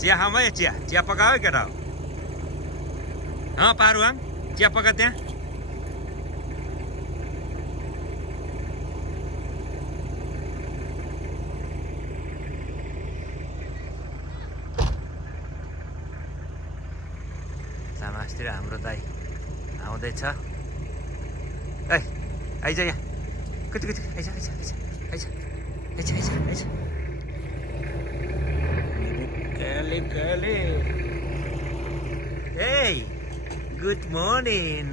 चिया खाऊँ है चिया चिया पकाऊ है केटा पारुवाङ चिया पका त्यहाँ सामासतिर हाम्रो दाइ आउँदैछ ए आइज यहाँ कति कति आइज आइज आइज आइज आइज आइज आइज कले कले ए गुड मर्निङ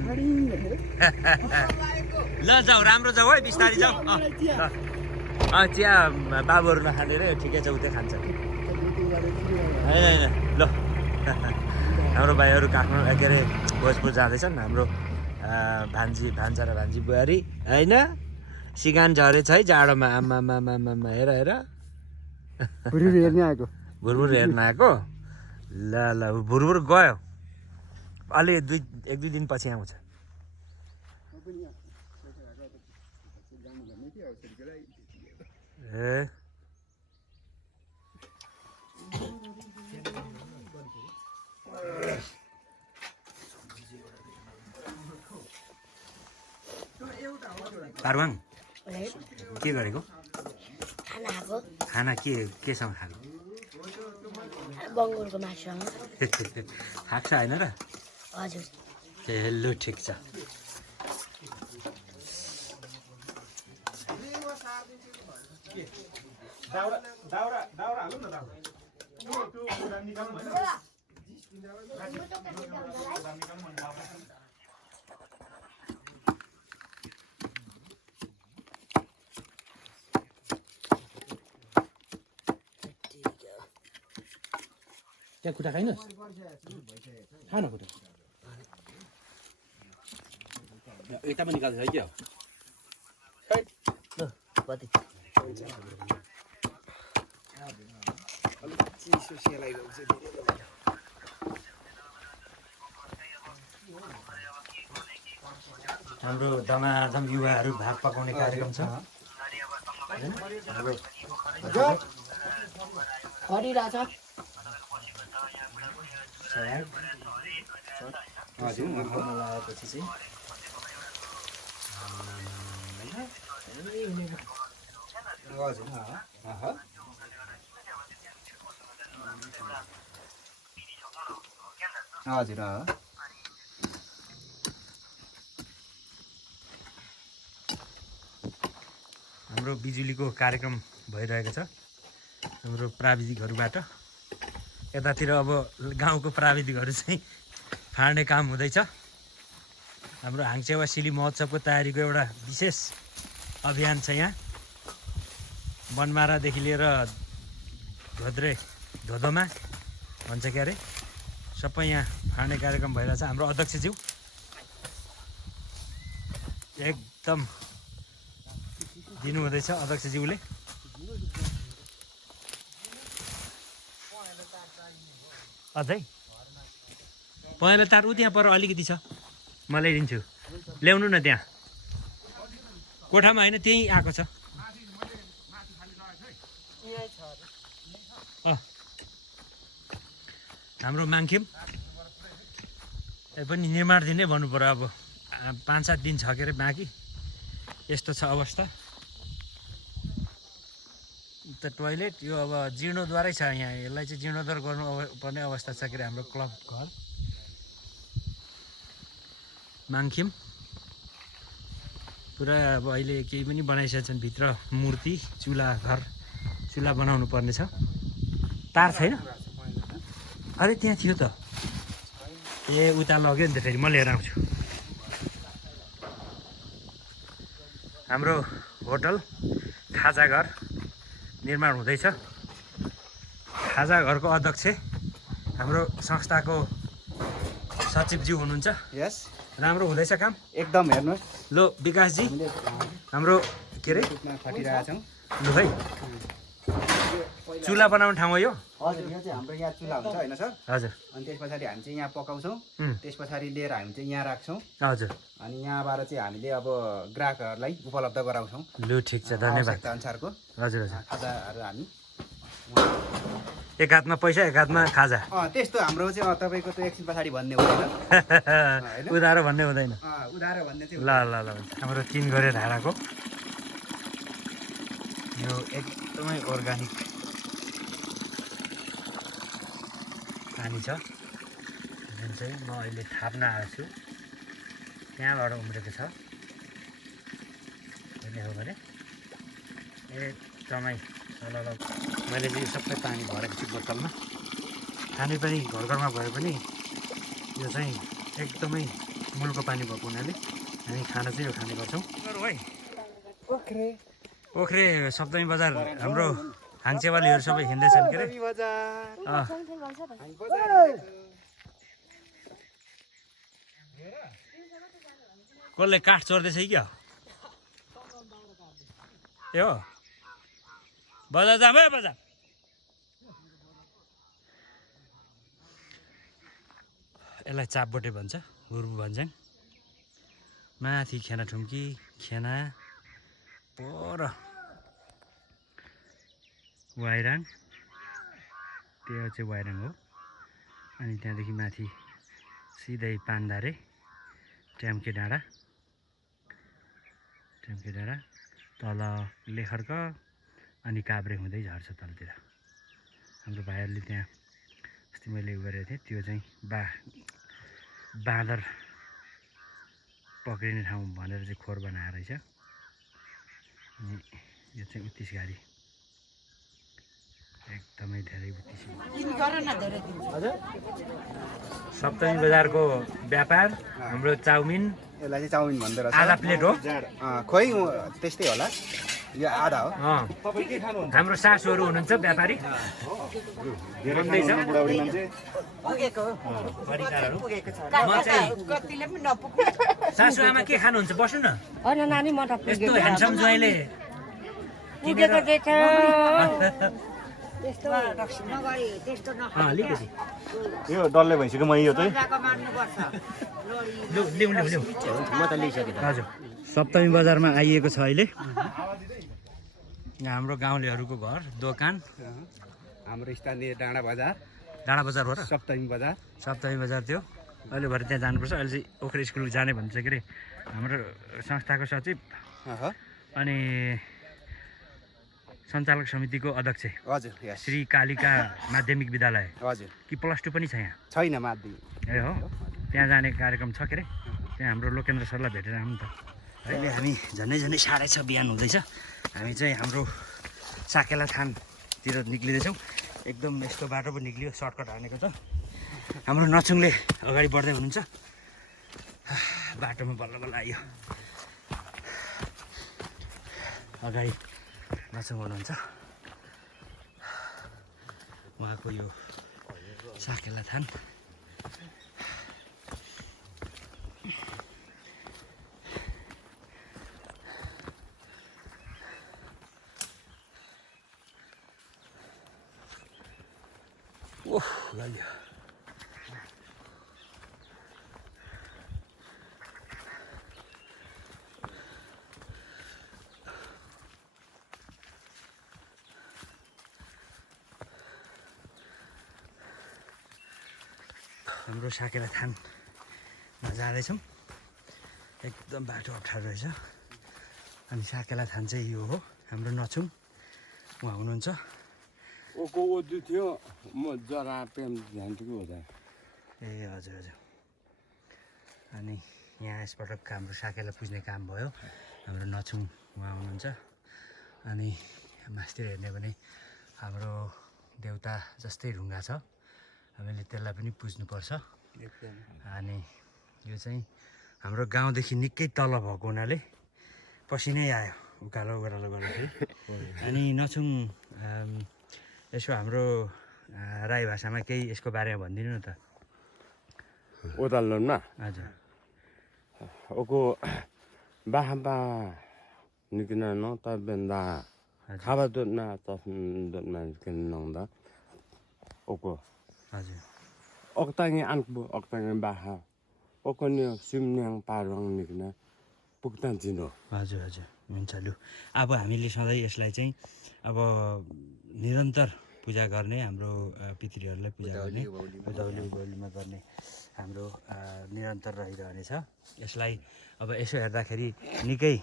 ल जाऊ राम्रो जाऊ है बिस्तारी जाऊ चिया बाबुहरू नखाँदैन ठिकै छ उतै खान्छ होइन ल हाम्रो भाइहरू काठमाडौँ के अरे भोजपुर जाँदैछन् हाम्रो भान्जा र भान्जी बुहारी होइन सिगान झरेछ है जाडोमा आमा हेर हेर भुरभुर हेर्न आएको ल ल भुरभुर गयो अलि एक दुई दिन पछि आउँछ ए पारुवाङ के गरेको खाना केसँग खाएको बङ्गुरको मासुसँग खाएको छ होइन र हजुर ए लु ठिक छ त्यहाँ खुट्टा खाइन खान खुट्टा यता पनि निकाल्छ है क्या कति हाम्रो धमाधम युवाहरू भात पकाउने कार्यक्रम छ खरिरहेछ लगाएपछि चाहिँ हजुर हाम्रो बिजुलीको कार्यक्रम भइरहेको छ हाम्रो प्राविधिकहरूबाट यतातिर अब गाउँको प्राविधिकहरू चाहिँ फाड्ने काम हुँदैछ हाम्रो हाङचेवा सिली महोत्सवको तयारीको एउटा विशेष अभियान छ यहाँ बनमारादेखि लिएर धोद्रे धोदोमा भन्छ के अरे सबै यहाँ फाड्ने कार्यक्रम भइरहेछ हाम्रो अध्यक्षज्यू एकदम दिनुहुँदैछ अध्यक्षज्यूले अझै पहेँलो तार उ त्यहाँ पर अलिकति छ म ल्याइदिन्छु ल्याउनु न त्यहाँ कोठामा होइन त्यहीँ आएको छ हाम्रो माङखेम पनि निर्माणाधीन नै भन्नु पर्यो अब 5-7 दिन छ के अरे बाँकी यस्तो छ अवस्था त टोइलेट यो अब जीर्णोद्वारै छ यहाँ यसलाई चाहिँ जीर्णोद्वार गर्नुपर्ने अवस्था छ के अरे हाम्रो क्लब घर माङखेम पुरा अब अहिले केही पनि बनाइसकेका छन् भित्र मूर्ति चुल्हा बनाउनु पर्ने छ तार छैन अरे त्यहाँ थियो त ए उता लग्यो नि त फेरि म लिएर आउँछु हाम्रो होटल खाजा घर निर्माण हुँदैछ खाजा घरको अध्यक्ष हाम्रो संस्थाको सचिवज्यू हुनुहुन्छ यस राम्रो हुँदैछ काम एकदम हेर्नु लो विकासजी हाम्रो के अरे खटिरहेका छौँ लु है चुल्हा बनाउने ठाउँ हो यो हजुर यो चाहिँ हाम्रो यहाँ चुल्हा हुन्छ होइन सर हजुर अनि त्यस पछाडि हामी चाहिँ यहाँ पकाउँछौँ त्यस पछाडि लिएर हामी चाहिँ यहाँ राख्छौँ हजुर अनि यहाँबाट चाहिँ हामीले अब ग्राहकहरूलाई उपलब्ध गराउँछौँ लु ठिक छ धन्यवाद आवश्यकता अनुसारको हजुर हजुर खाजाहरू हामी एक हातमा पैसा एक हातमा खाजा त्यस्तो हाम्रो चाहिँ तपाईँको त एकछिन पछाडि भन्ने हुँदैन उधारो भन्ने हुँदैन उधारो भन्ने चाहिँ ल ल ल हाम्रो 3 गरे धाराको यो एकदमै अर्गानिक पानी छ जुन चाहिँ म अहिले थाप्न आएको छु त्यहाँबाट उम्रेको छ हेर्ने हो भने एकदमै मैले चाहिँ सबै पानी भरेको छु बोतलमा खाने पनि घर घरमा भए पनि यो चाहिँ एकदमै मूलको पानी भएको हुनाले हामी खाना चाहिँ यो खाने गर्छौँ है ओख्रे सप्तमी बजार हाम्रो हाङचेवालीहरू सबै हिँड्दैछन् के अरे कसले काठ चोर्दैछ कि क्या ए हो बजार जा भयो बजार यसलाई चापबोटे भन्छ गुरुबु भन्छन् माथि खेना ठुम्की खेना पर वाइराङ त्यो चाहिँ वाइराङ हो अनि त्यहाँदेखि माथि सिधै पान्दारे ट्याम्के डाँडा तल लेखर्क अनि काभ्रे हुँदै झर्छ तलतिर हाम्रो भाइहरूले त्यहाँ अस्ति मैले उ गरेको थिएँ त्यो चाहिँ बाँदर पक्रिने ठाउँ भनेर चाहिँ खोर बनाएर रहेछ अनि यो चाहिँ उत्तिस गाडी एकदमै धेरै उत्तिस सप्तमी बजारको व्यापार हाम्रो चाउमिन यसलाई चाहिँ चाउमिन भन्दो रहेछ आधा प्लेट हो खोइ त्यस्तै होला यो आधा हो हाम्रो सासूहरू हुनुहुन्छ व्यापारी सासू आमा के खानुहुन्छ बस्नु न नानी म त यस्तो ह्यान्डसम ज्वाइँले पुगेको देख्छ त्यस्तो नगरी त्यस्तो अलिकति यो डल्ले भइसक्यो म यो चाहिँ म त लिइसकेँ हजुर सप्तमी बजारमा आइएको छ अहिले यहाँ हाम्रो गाउँलेहरूको घर दोकान हाम्रो स्थानीय डाँडा बजार हो र सप्तमी बजार थियो अहिले भरे त्यहाँ जानुपर्छ अहिले चाहिँ ओखरे स्कुल जाने भन्छ के अरे हाम्रो संस्थाको सचिव अनि सञ्चालक समितिको अध्यक्ष हजुर श्री कालिका माध्यमिक विद्यालय हजुर कि +2 पनि छ यहाँ छैन माध्यमिक ए हो त्यहाँ जाने कार्यक्रम छ के अरे त्यहाँ हाम्रो लोकेन्द्र सरलाई भेटेर आउनु त अहिले हामी झन्डै 6:30 बिहान हुँदैछ हामी चाहिँ हाम्रो साकेला थानतिर निक्लिँदैछौँ एकदम यस्तो बाटो पनि निक्लियो सर्टकट हानेको छ हाम्रो नछुङले अगाडि बढ्दै हुनुहुन्छ बाटोमा बल्ल बल्ल आयो अगाडि नछुङ हुनुहुन्छ उहाँको यो साकेला थान ओह गयो हाम्रो साकेला थानमा जाँदैछौँ एकदम बाटो अप्ठ्यारो रहेछ अनि साकेला थान चाहिँ यो हो हाम्रो नछुङ उहाँ हुनुहुन्छ ओको ओदु थियो म जरा प्रेम जान्थ्यो होला ए हजुर हजुर अनि यहाँ यसपटक हाम्रो साकेला पुज्ने काम भयो हाम्रो नछुङ उहाँ हुनुहुन्छ अनि मास्तिर हेर्ने भने हाम्रो देउता जस्तै ढुङ्गा छ हामीले त्यसलाई पनि पुज्नुपर्छ अनि यो चाहिँ हाम्रो गाउँदेखि निकै तल भएको हुनाले पसिनै आयो उकालो ओह्रालो गर्दाखेरि अनि नछुङ यसो हाम्रो राई भाषामा केही यसको बारेमा भनिदिनु न त ओदाल्लोमा हजुर ओको बाहाबा निकिन न त बेन्दा खाबा दोना त दोना निकिन नंदा ओको हजुर ओक्ताङे आन्कबु ओक्ताङे बाहा ओकोन्यो सिमन्याङ पारवाङ निकिन पुग्तान जिनो हजुर हजुर हुन्छ लु अब हामीले सधैँ यसलाई चाहिँ अब निरन्तर पूजा गर्ने हाम्रो पितृहरूलाई पूजा गर्ने उँधौली उँभौलीमा गर्ने हाम्रो निरन्तर रहिरहनेछ। यसलाई अब यसो हेर्दाखेरि निकै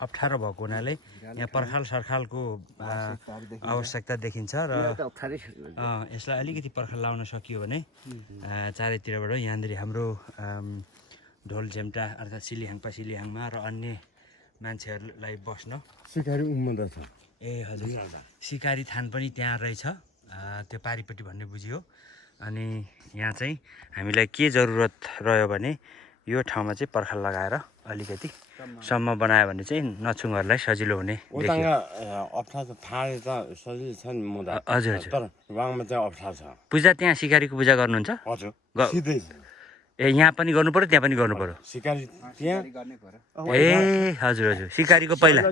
अप्ठ्यारो भएको हुनाले यहाँ पर्खाल सर्खालको आवश्यकता देखिन्छ र यसलाई अलिकति पर्खाल लाउन सकियो भने चारैतिरबाट यहाँनिर हाम्रो ढोल झेम्टा अर्थात् सिलिहाङमा र अन्य मान्छेहरूलाई बस्न सिकारी उम्मदा छ। ए हजुर सिकारी थान पनि त्यहाँ रहेछ, त्यो पारिपट्टि भन्ने बुझियो। अनि यहाँ चाहिँ हामीलाई के जरुरत रह्यो भने यो ठाउँमा चाहिँ पर्खाल लगाएर अलिकति सम्म बनायो भने चाहिँ नछुङहरूलाई सजिलो हुने देखियो। अप्ठ्यारो फाँडे त सजिलो छ नि मुदा, हजुर हजुर। तर वाङमा चाहिँ अप्ठ्यारो छ। पूजा त्यहाँ सिकारीको पूजा गर्नुहुन्छ? हजुर ग- सिधै ए यहाँ पनि गर्नु पर्यो त्यहाँ पनि गर्नु पर्यो? सिकारी त्यहाँ गर्नै पर्यो। ए हजुर हजुर सिकारीको पहिला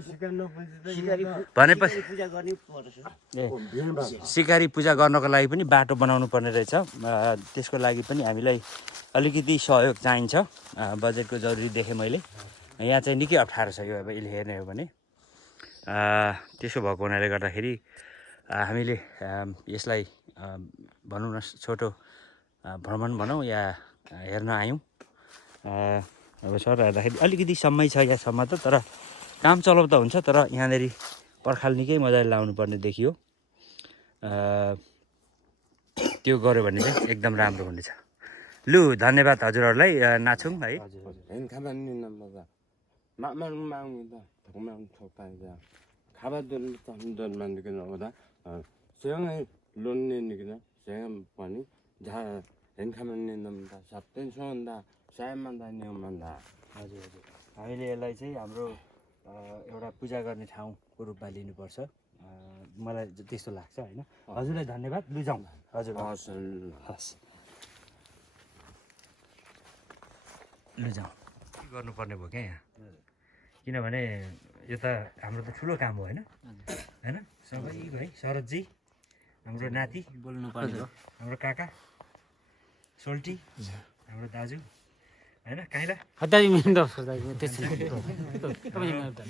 भनेपछि सिकारी पूजा गर्नको लागि पनि बाटो बनाउनु पर्ने रहेछ। त्यसको लागि पनि हामीलाई अलिकति सहयोग चाहिन्छ, बजेटको जरुरी देखेँ मैले। यहाँ चाहिँ निकै अप्ठ्यारो छ यो, अब यसले हेर्ने हो भने। त्यसो भएको हुनाले गर्दाखेरि हामीले यसलाई भनौँ न छोटो भ्रमण भनौँ या हेर्न आयौँ। अब सर हेर्दाखेरि अलिकति समय छ यहाँसम्म त, तर काम चलाउँदा हुन्छ। तर यहाँनिर पर्खाल निकै मजाले लाउनु पर्ने देखियो। त्यो गऱ्यो भने चाहिँ एकदम राम्रो हुनेछ। लु धन्यवाद हजुरहरूलाई नाछौँ है। हेन खाबा नि नम्बर माग्नु त थोकमा थोक्ता खाबा दोन मान्दिकन हुँदा सँगै लोन निकिन सँगै पनि जहाँ हेन खाबा नि नम्बर सबै सोन्दा सायमन्दा नियमन्दा। हजुर हजुर, हामीले यसलाई चाहिँ हाम्रो एउटा पूजा गर्ने ठाउँको रूपमा लिनुपर्छ, मलाई त्यस्तो लाग्छ होइन। हजुरलाई धन्यवाद। लु जाउँ हजुर। हस् लु जाउँ। के गर्नुपर्ने भयो क्या यहाँ, किनभने यो त हाम्रो त ठुलो काम हो होइन होइन सबैको है। शरदजी हाम्रो नाति बोल्नु पर्यो, हाम्रो काका सोल्टी हाम्रो दाजु होइन काइला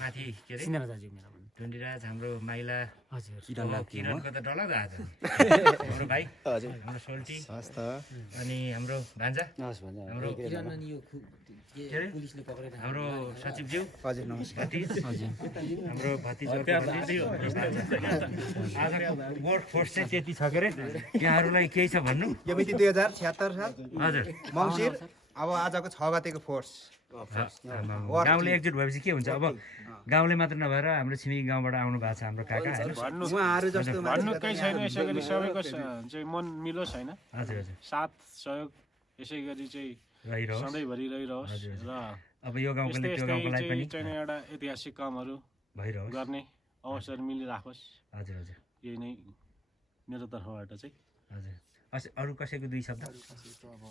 माथि के अरे टुन्डिराज हाम्रो माइला किरणको त डलाउँदो आज हाम्रो भाइ हाम्रो सोल्टी अनि हाम्रो भान्जा हाम्रो हाम्रो सचिवज्यू भतिज हाम्रो भतिजहरूको आजको वर्क फोर्स चाहिँ त्यति छ के अरे। यहाँहरूलाई केही छ भन्नु? यो मिति 2076 साल हजुर मङ्सिर अब आजको 6 गतेको फोर्स गाउँले एकजुट भएपछि के हुन्छ? अब गाउँले मात्र नभएर हाम्रो छिमेकी गाउँबाट आउनु भएको छ हाम्रो काका होइन। उहाँहरू जस्तो भन्नु केही छैन, यसै गरी सबैको चाहिँ मन मिलोस् होइन। हजुर हजुर साथ सहयोग यसै गरी चाहिँ रहिरहोस् सधैँभरि रहिरहोस् र अब यो गाउँकोले त्यो गाउँको लागि पनि चाहिँ एउटा ऐतिहासिक कामहरू भइरहोस् गर्ने अवसर मिलिराखोस्। हजुर हजुर यही नै मेरो तर्फबाट चाहिँ। हजुर अरू कसैको दुई शब्द?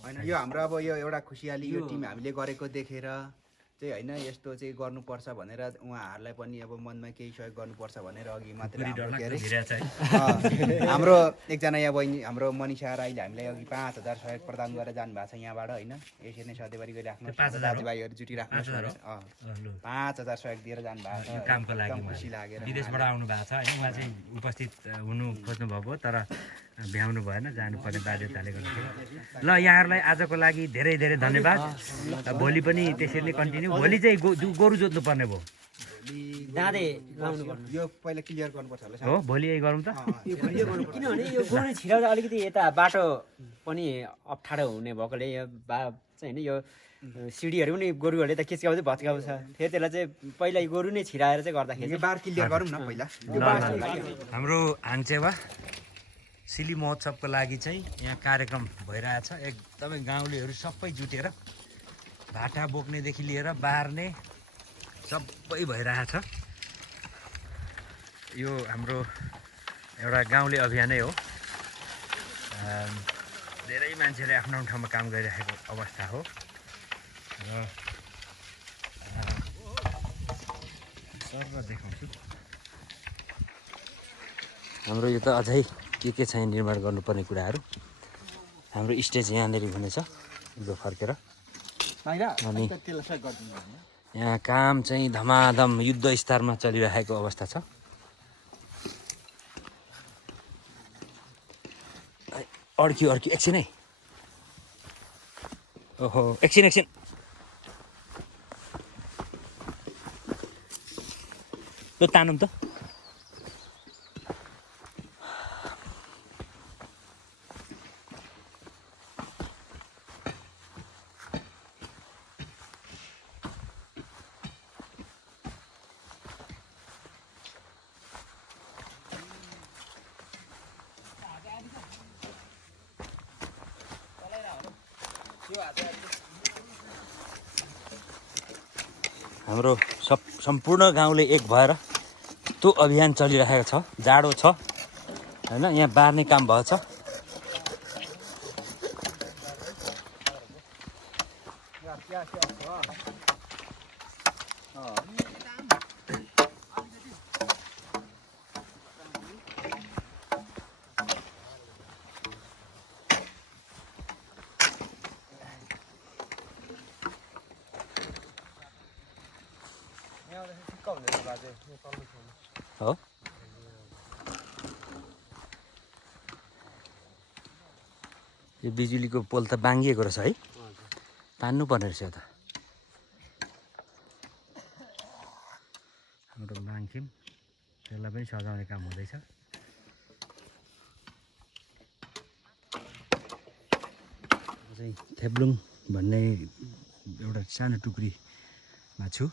होइन यो हाम्रो अब यो एउटा खुसियाली यो टिम हामीले गरेको देखेर चाहिँ होइन यस्तो चाहिँ गर्नुपर्छ भनेर उहाँहरूलाई पनि अब मनमा केही सहयोग गर्नुपर्छ भनेर अघि मात्रै हाम्रो एकजना यहाँ बहिनी हाम्रो मनिषा राईले हामीलाई अघि 5000 सहयोग प्रदान गरेर जानुभएको छ यहाँबाट होइन। यसरी नै सधैँभरि गरिराख्नु दाजुभाइहरू जुटिराख्नु 5000 सहयोग दिएर जानुभएको छ कामको लागि। खुसी लागेर विदेशबाट आउनु भएको छ होइन, उहाँ चाहिँ उपस्थित हुनु खोज्नु भएको तर भ्याउनु भएन, जानुपर्ने बाध्यताले गर्दाखेरि। ल यहाँहरूलाई आजको लागि धेरै धेरै धन्यवाद। भोलि पनि त्यसरी नै कन्टिन्यू। भोलि चाहिँ गोरु जोत्नु पर्ने भयो यो पहिला क्लियर गर्नुपर्छ होला हो, भोलि यही गरौँ त। किनभने यो गोरु छिराउँदा अलिकति यता बाटो पनि अप्ठ्यारो हुने भएकोले यो चाहिँ होइन यो सिडीहरू पनि गोरुहरूले त किचकाउँदै भत्काउँछ। फेरि त्यसलाई चाहिँ पहिला गोरु नै छिराएर चाहिँ गर्दाखेरि यो बार क्लियर गरौँ न पहिला। हाम्रो हाङचेवा सिली महोत्सवको लागि चाहिँ यहाँ कार्यक्रम भइरहेछ। एकदमै गाउँलेहरू सबै जुटेर भाटा बोक्नेदेखि लिएर बार्ने सबै भइरहेछ। यो हाम्रो एउटा गाउँले अभियानै हो। धेरै मान्छेले आफ्नो आफ्नो ठाउँमा काम गरिरहेको अवस्था हो र सर देखाउँछु हाम्रो यो त अझै के छ निर्माण गर्नुपर्ने कुराहरू। हाम्रो स्टेज यहाँनिर हुनेछ यो फर्केर। अनि यहाँ काम चाहिँ धमाधम युद्ध स्तरमा चलिरहेको अवस्था छ। अड्कियो एकछिन है ओहो एकछिन ल तानौँ त हाम्रो सम्पूर्ण गाउँले एक भएर त्यो अभियान चलिरहेको छ जाडो छ हैन यहाँ बार्ने काम भएछ हो यो बिजुलीको पोल त बाङ्गिएको रहेछ है तान्नु पर्ने रहेछ त हाम्रो बाङ्ग्यौँ त्यसलाई पनि सजाउने काम हुँदैछ चाहिँ थेब्लुङ भन्ने एउटा सानो टुक्रीमा छु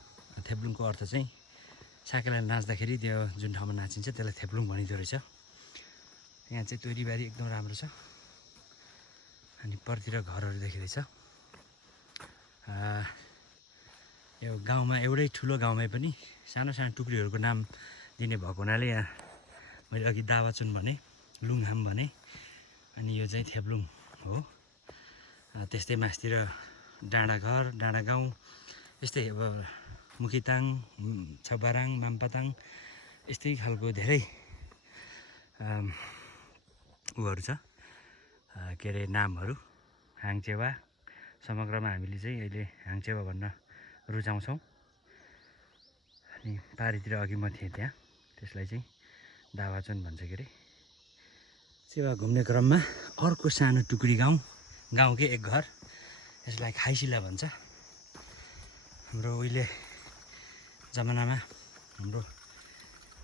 थेब्लुङको अर्थ चाहिँ साकेला नाच्दाखेरि त्यो जुन ठाउँमा नाचिन्छ त्यसलाई थेब्लुङ भनिँदो रहेछ यहाँ चाहिँ तोरीबारी एकदम राम्रो छ अनि परतिर घरहरू देखिँदैछ यो गाउँमा एउटै ठुलो गाउँमै पनि सानो सानो टुक्रीहरूको नाम दिने भएको हुनाले यहाँ मैले अघि दावाचुन भने लुङहाम भने अनि यो चाहिँ थेब्लुङ हो त्यस्तै मासतिर डाँडाघर डाँडागाउँ यस्तै अब मुखिताङ छबाराङ माम्पाताङ यस्तै खालको धेरै उहरू छ के अरे नामहरू हाङचेवा समग्रमा हामीले चाहिँ अहिले हाङचेवा भन्न रुचाउँछौँ अनि पारितिर अघि म थिएँ त्यहाँ त्यसलाई चाहिँ दावाचुन भन्छ के अरे सेवा घुम्ने क्रममा अर्को सानो टुक्री गाउँकै एक घर यसलाई खाइसिला भन्छ हाम्रो उहिले जमानामा हाम्रो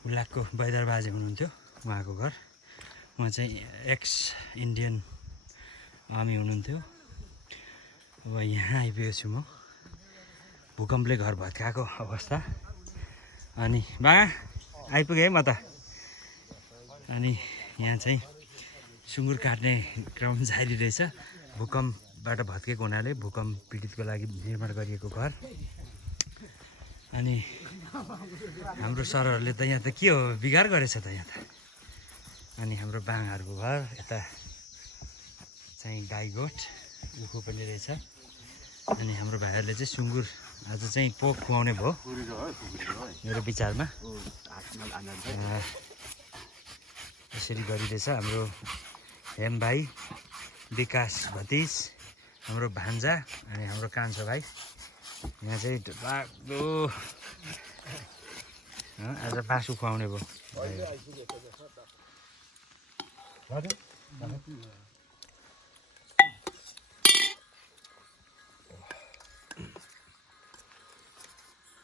हुलाकको बैदर बाजे हुनुहुन्थ्यो उहाँको घर उहाँ चाहिँ एक्स इन्डियन आर्मी हुनुहुन्थ्यो अब यहाँ आइपुगेको छु म भूकम्पले घर भत्काएको अवस्था अनि बा आइपुगेँ है म त अनि यहाँ चाहिँ सुँगुर काट्ने क्रम जारी रहेछ भूकम्पबाट भत्केको हुनाले भूकम्प पीडितको लागि निर्माण गरिएको घर अनि हाम्रो सरहरूले त यहाँ त के हो बिगार गरेछ त यहाँ त अनि हाम्रो बाङहरूको घर यता चाहिँ गाई गोठ उखु पनि रहेछ अनि हाम्रो भाइहरूले चाहिँ सुँगुर आज चाहिँ पोक खुवाउने भयो मेरो विचारमा यसरी गरिरहेछ हाम्रो हेम भाइ विकास भतिज हाम्रो भान्जा अनि हाम्रो कान्छो भाइ यहाँ चाहिँ लाग्दो आज मासु खुवाउने भयो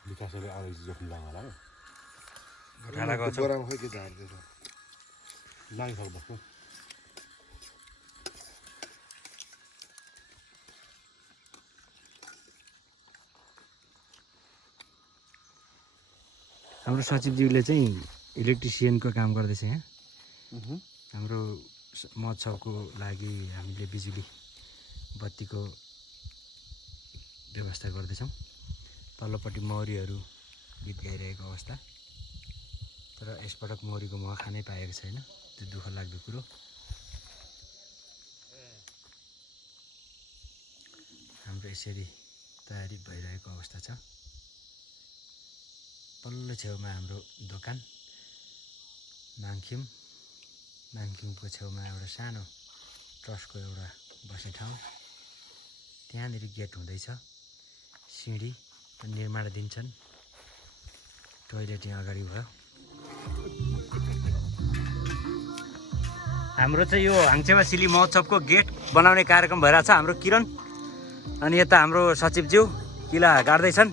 विकासले आएर जोखिम लाग्यो होला गोठाला गएको बोरामा खोइ के झार्दैछ लागिसक्दो हाम्रो सचिवज्यूले चाहिँ इलेक्ट्रिसियनको काम गर्दैछ यहाँ हाम्रो महोत्सवको लागि हामीले बिजुली बत्तीको व्यवस्था गर्दैछौँ तल्लोपट्टि मौरीहरू गीत गाइरहेको अवस्था तर यसपटक मौरीको मह खानै पाएको छैन त्यो दुःख लाग्दो कुरो हाम्रो यसरी तयारी भइरहेको अवस्था छ पल्लो छेउमा हाम्रो दोकान माङखिमको छेउमा एउटा सानो ट्रस्टको एउटा बस्ने ठाउँ त्यहाँनिर गेट हुँदैछ सिँढी निर्माणाधीन छन् टोइलेट यहाँ अगाडि भयो हाम्रो चाहिँ यो हाङचेमा सिली महोत्सवको गेट बनाउने कार्यक्रम भइरहेछ हाम्रो किरण अनि यता हाम्रो सचिवज्यू किला गाड्दैछन्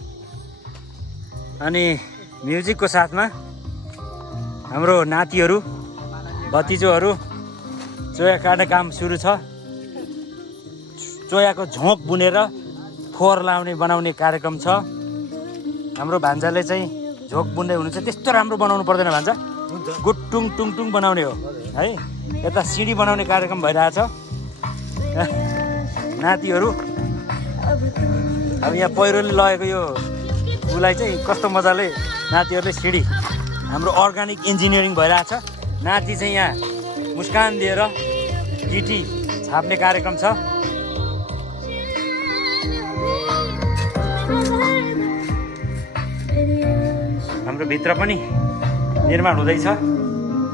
अनि म्युजिकको साथमा हाम्रो नातिहरू भतिजोहरू चोया काट्ने काम सुरु छ चोयाको झोक बुनेर फोहोर लाउने बनाउने कार्यक्रम छ हाम्रो भान्जाले चाहिँ झोक बुन्दै हुनुहुन्छ त्यस्तो राम्रो बनाउनु पर्दैन भान्जा गुटुङ टुङटुङ बनाउने हो है यता सिडी बनाउने कार्यक्रम भइरहेछ नातिहरू अब यहाँ पहिरोले लगेको यो उसलाई चाहिँ कस्तो मजाले नातिहरूले सिडी हाम्रो अर्ग्यानिक इन्जिनियरिङ भइरहेछ नाति चाहिँ यहाँ मुस्कान दिएर गिटी छाप्ने कार्यक्रम छ हाम्रो भित्र पनि निर्माण हुँदैछ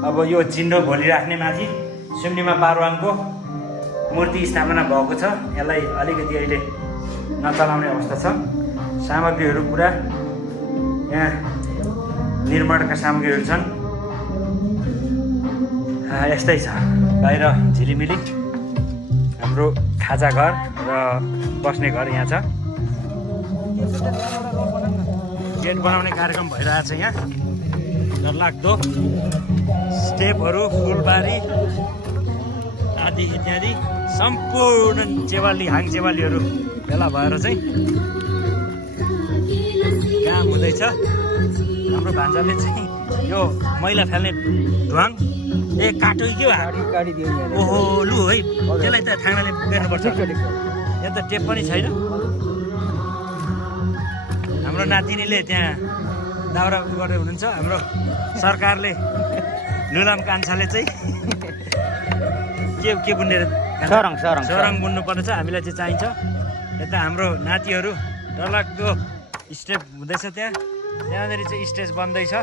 अब यो चिन्डो भोलि राख्ने माथि सुम्निमा पारुवाङको मूर्ति स्थापना भएको छ यसलाई अलिकति अहिले नचलाउने अवस्था छ सामग्रीहरू पुरा यहाँ निर्माणका सामग्रीहरू छन् यस्तै छ बाहिर झिलिमिली हाम्रो खाजा घर र बस्ने घर यहाँ छ गेट बनाउने कार्यक्रम भइरहेछ यहाँ डरलाग्दो स्टेपहरू फुलबारी आदि इत्यादि सम्पूर्ण चेवाली हाङ चेवालीहरू भेला भएर चाहिँ काम हुँदैछ हाम्रो भान्जाले चाहिँ यो मैला फाल्ने ढुवाङ काटो के हो ओहो लु है त्यसलाई त थाङ्नाले बेर्नुपर्छ यहाँ त टेप पनि छैन हाम्रो नातिनीले त्यहाँ दाउरा गर्दै हुनुहुन्छ हाम्रो सरकारले लुलाम कान्छाले चाहिँ के बुनेर सरङ बुन्नु पर्ने छ हामीलाई चाहिँ चाहिन्छ यता हाम्रो नातिहरू डरलाग्दो स्टेप हुँदैछ त्यहाँनिर चाहिँ स्टेज बन्दैछ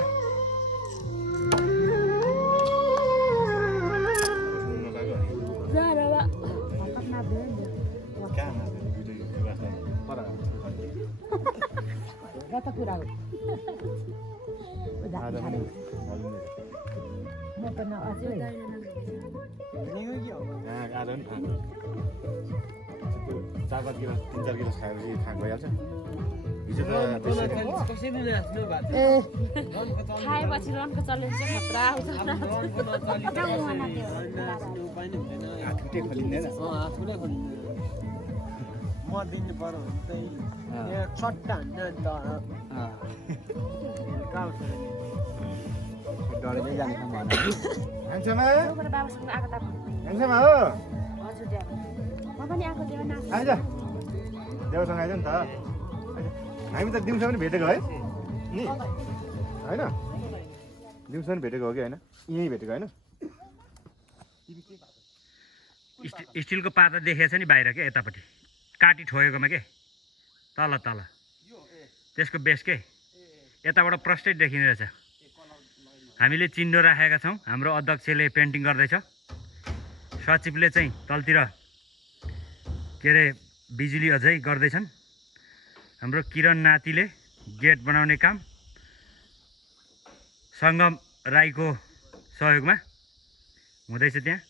चार 5 किलो 3-4 किलो खाएपछि खाक भइहाल्छ हिजो त खाएपछि रनको चल्ने चाहिँ खतरा आउँछ हातखुट्टे खोलिँदैन म दिनु पर्यो त्यही छट्टा डढेरै जान्छ भन हाङचेमा बाबासँग आएको त हाङचेमा हो हजुर म पनि आएको देव नाच आइज देवसँग आइज नि त हामी त दिउँसो पनि भेटेको है नि होइन दिउँसो पनि भेटेको हो कि होइन यहीँ भेटेको होइन स्टिलको पाता देखेको छ नि बाहिर के यतापट्टि काटी ठोकेकोमा के तल तल त्यसको बेस के यताबाट प्रष्टै देखिने रहेछ हामीले चिन्डो राखेका छौँ हाम्रो अध्यक्षले पेन्टिङ गर्दैछ सचिवले चाहिँ तलतिर के अरे बिजुली अझै गर्दैछन् हाम्रो किरण नातिले गेट बनाउने काम सङ्गम राईको सहयोगमा हुँदैछ त्यहाँ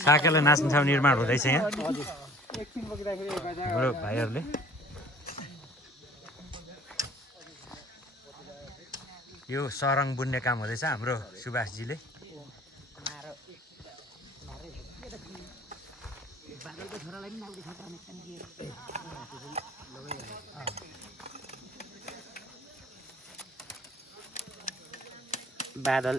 साकेला नाच्ने ठाउँ निर्माण हुँदैछ यहाँ हाम्रो भाइहरूले यो सरङ बुन्ने काम हुँदैछ हाम्रो सुभाषजीले बादल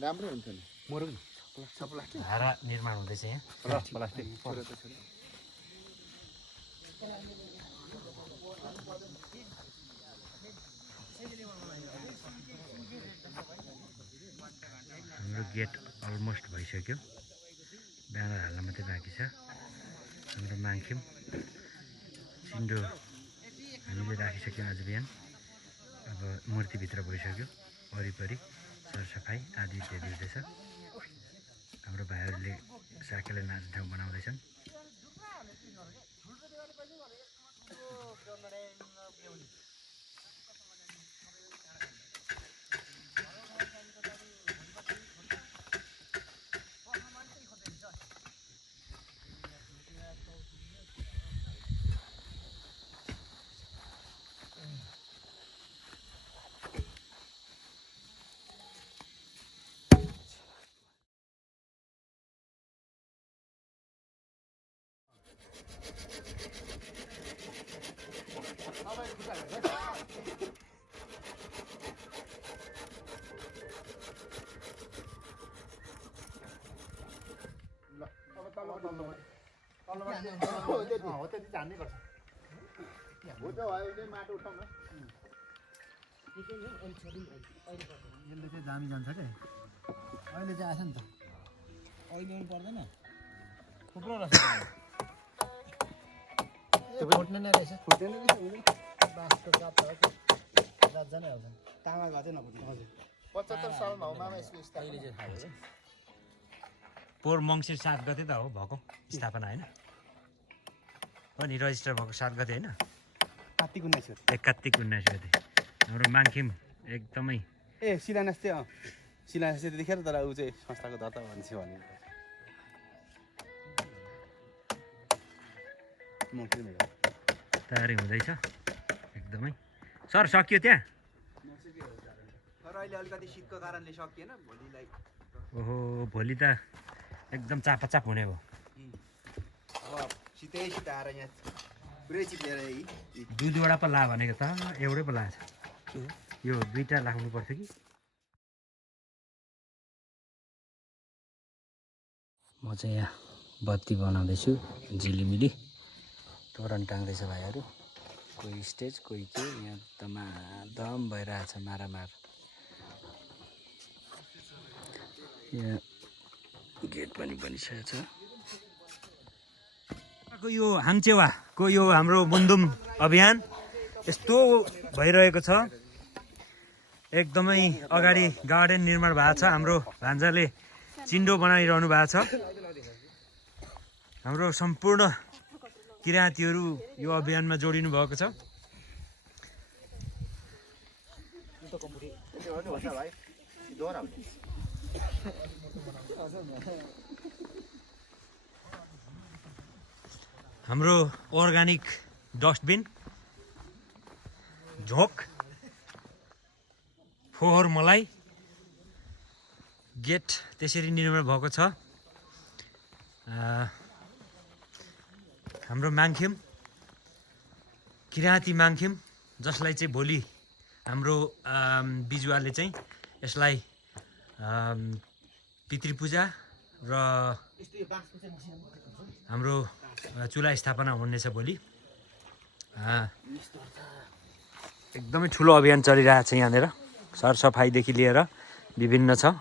राम्रो हुन्छ नि मरौँ धारा निर्माण हुँदैछ यहाँ प्लास्टिक हाम्रो गेट अलमोस्ट भइसक्यो ब्यानर हाल्न मात्रै बाँकी छ हाम्रो माग्यौँ चिन्डो हामीले राखिसक्यौँ आज बिहान अब मूर्तिभित्र गइसक्यो वरिपरि सरसफाइ आदि इत्यादि हुँदैछ हाम्रो भाइहरूले साकेला नाच्ने ठाउँ बनाउँदैछन् यसले चाहिँ जामी जान्छ क्या अहिले चाहिँ आएछ नि त अहिले पर्दैन थुप्रो रहेछ फुट्ने नै रहेछ फुट्दैन बाँसको काप्चा रातजना आउँछ तामा गएको चाहिँ नफुट्ने हजुर 75 सालमा हो मामा यसको अहिले चाहिँ थाहा भयो पोहोर मङ्सिर 7 गते त हो भएको स्थापना होइन हो नि रजिस्टर भएको 7 गते होइन कार्तिक 19 कार्तिक 19 गते हाम्रो माग्यौँ एकदमै ए शिलान्यास चाहिँ शिलान्यास चाहिँ त्यतिखेर तर ऊ चाहिँ संस्थाको दर्ता भन्छ भने तयारी हुँदैछ एकदमै सर सकियो त्यहाँ तर अहिले अलिकति शीतको कारणले सकिएन भोलिलाई ओहो भोलि त एकदम चापाचाप हुने भयो अब शीतै शीत आएर यहाँ पुरै चिप्लेर दुईवटा पो ला भनेको त एउटै पो लाछ यो दुईवटा राख्नु पर्थ्यो कि म चाहिँ यहाँ बत्ती बनाउँदैछु झिलिमिली तोरण टाङ्दैछ भाइहरू कोही स्टेज कोही के यहाँ दम भइरहेछ मारामार यहाँ गेट पनि बनिसकेको छ यो हाङचेवाको यो हाम्रो मुन्दुम अभियान यस्तो भइरहेको छ एकदमै अगाडि गार्डन निर्माण भएको छ हाम्रो भान्जाले चिन्डो बनाइरहनु भएको छ हाम्रो सम्पूर्ण किराँतीहरू यो अभियानमा जोडिनु भएको छ हाम्रो अर्ग्यानिक डस्टबिन झोक फोहोर मलाई गेट त्यसरी निर्माण भएको छ हाम्रो माग्यौँ किराँती माग्यौँ जसलाई चाहिँ भोलि हाम्रो बिजुवाले चाहिँ यसलाई पितृपूजा र हाम्रो चुल्हा स्थापना हुनेछ भोलि एकदमै ठुलो अभियान चलिरहेको छ यहाँनिर सरसफाइदेखि लिएर विभिन्न छ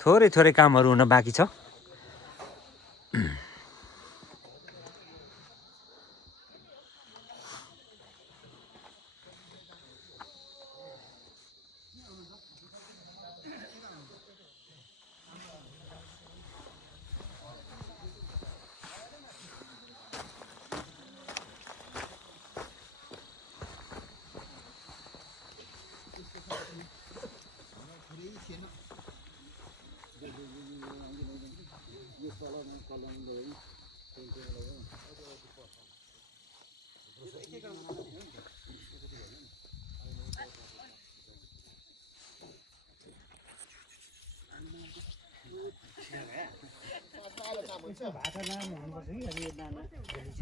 थोरै थोरै कामहरू हुन बाँकी छ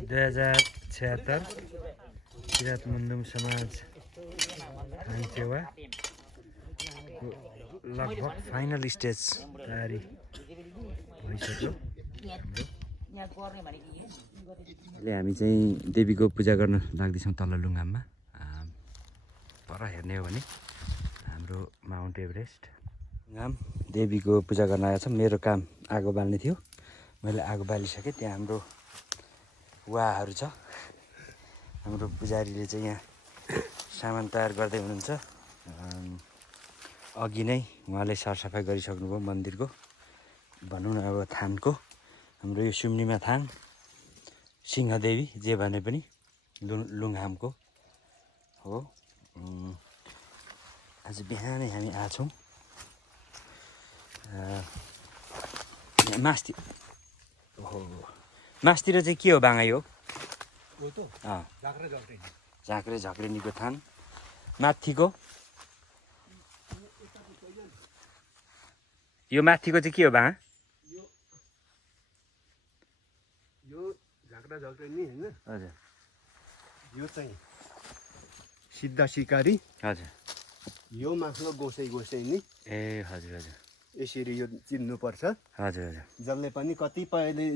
$2076 किरात मुन्दुम समाज हाङचेवा लगभग फाइनल स्टेज तयारी भइसक्यो अहिले हामी चाहिँ देवीको पूजा गर्न लाग्दैछौँ तल लुङाममा पर हेर्ने हो भने हाम्रो माउन्ट एभरेस्ट लुङाम देवीको पूजा गर्न आएको छ मेरो काम आगो बाल्ने थियो मैले आगो बालिसकेँ। त्यहाँ हाम्रो वाहरू छ। हाम्रो पुजारीले चाहिँ यहाँ सामान तयार गर्दै हुनुहुन्छ। अघि नै उहाँले सरसफाइ गरिसक्नुभयो मन्दिरको, भनौँ न अब थानको। हाम्रो यो सुम्निमा थान, सिंहदेवी जे भने पनि लुङहामको हो। आज बिहानै हामी आछौँ। मासतिर चाहिँ के हो बाङाइ हो? झाँक्रे झक्रेनीको थान। माथिको यो माथिको चाहिँ के हो बाङा? यो झाँक्रा झक्रेनी होइन, हजुर यो चाहिँ सिद्ध सिकारी। हजुर यो माथिल्लो गोसाइनी। ए हजुर हजुर यसरी यो चिन्नुपर्छ। हजुर हजुर जसले पनि कतिपयले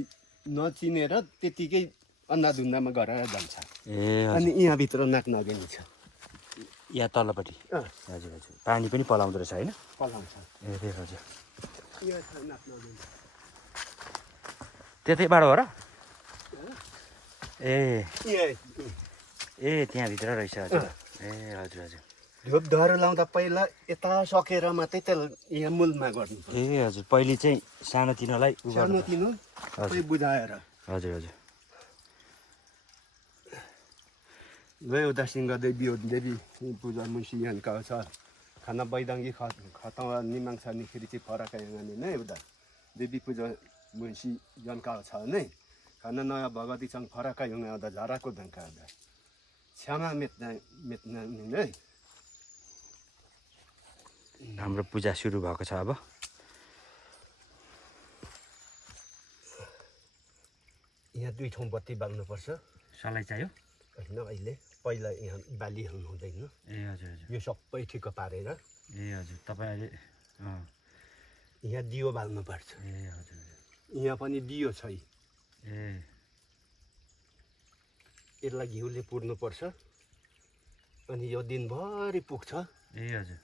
नचिनेर त्यतिकै अन्धाधुन्दामा गरेर जान्छ। ए अनि यहाँभित्र नाक नगेनी छ, यहाँ तल्लोपट्टि। हजुर हजुर पानी पनि पलाउँदो रहेछ होइन? पलाउँछ। ए हजुर यहाँ छ नाक नगेनी। त्यतैबाट हो र? ए यहाँ त्यहाँभित्र रहेछ। हजुर ए हजुर हजुर ढोप धरो लाउँदा पहिला यता सकेर मात्रै त्यसलाई यहाँ मूलमा गर्नु। ए हजुर पहिले चाहिँ सानोतिनोलाई सानोतिनो सबै बुझाएर। हजुर हजुर गयो दर्शन गर्दै बियो देवी पूजा मुन्सी यहाँका छ। खाना बैदाङ्गी खतवा निमाङ्सा निखेरी चाहिँ फरक यहाँ नै उता देवी पूजा मुन्सी जनका छ नै। खाना नयाँ भगवती सङ्घ फरक यहाँ उता झराको धन्का उता क्षमा मेट्ना नै। हाम्रो पूजा सुरु भएको छ। अब यहाँ 2 ठाउँ बत्ती बाल्नुपर्छ। सलाई चाहियो होइन अहिले, पहिला यहाँ बालिहाल्नु हुँदैन। ए हजुर हजुर यो सबै ठिक्क पारेर ए हजुर तपाईँ अहिले यहाँ दियो बाल्नुपर्छ। ए हजुर यहाँ पनि दियो छ। ए यसलाई घिउले पुर्नुपर्छ अनि यो दिनभरि पुग्छ। ए हजुर